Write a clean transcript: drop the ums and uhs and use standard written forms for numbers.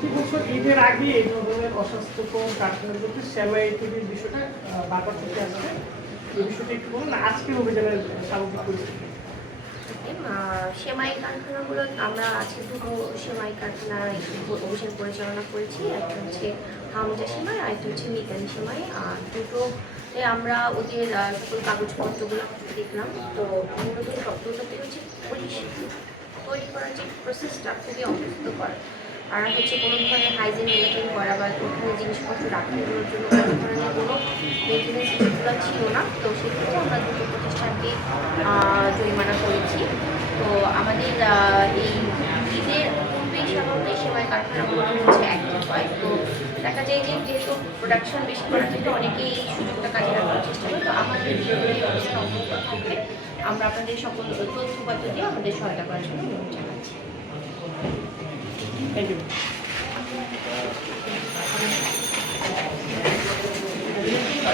প্রতি বছর ঈদের আগে এই ধরনের অস্বাস্থ্যকর কারখানাগুলোতে সেমাই তৈরির বিষয়টা বারবার চলতে আসছে। এই বিষয়টা একটু বলুন, আজকের অভিযানের স্বাভাবিক পরিস্থিতি। সেমাই কারখানাগুলো আমরা আছে দুটো সেমাই কারখানা অভিযান পরিচালনা করেছি। একটা হচ্ছে হামজা সেমাই আর একটা হচ্ছে মিতালি সেমাই। আর দুটোতে আমরা ওদের সকল কাগজপত্রগুলো দেখলাম। তো মূলত দুটোতে হচ্ছে তৈরি করার যে প্রসেসটা খুবই অস্বস্তিকর। আর হচ্ছে কোনো ধরনের হাইজিন মেনটেন করা বা ওখানে জিনিসপত্র রাখানোর জন্য কোনো ধরনের কোনো মেনটেন্যান্স এগুলো ছিল না। তো সেক্ষেত্রে আমরা দুটো প্রতিষ্ঠানকে জরিমানা করেছি। তো আমাদের এই ঈদের পূর্বেই সাধারণত সেমাই কারখানাগুলো হচ্ছে অ্যাক্টিভ হয়। তো দেখা যায় যে যেহেতু প্রোডাকশন বেশি করার জন্য অনেকেই এই সুযোগটা কাজে লাগানোর চেষ্টা করে। তো আমাদের এই অবস্থা অব্যাহত থাকবে। আমরা আপনাদের সকল তথ্যপত্র দিয়ে আমাদের সহায়তা করার জন্য অনুরোধ জানাচ্ছি। Thank you.